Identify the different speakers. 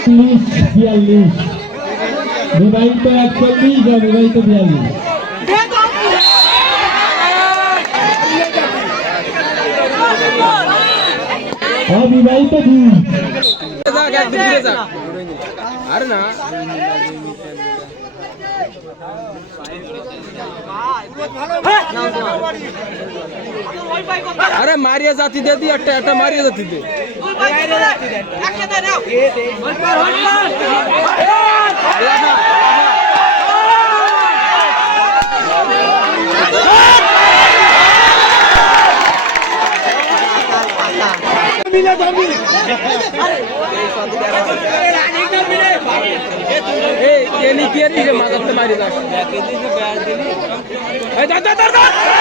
Speaker 1: চল্লিশ বিয়াল্লিশ বিবাহিত একচল্লিশ বিয়াল্লিশ
Speaker 2: আরে না আরে মারিয়া জাতি দে দি একটা একটা মারিয়া জাতি দে। এই এনি কি দিকে মাথাতে মারি দাস দাদা দাঁড়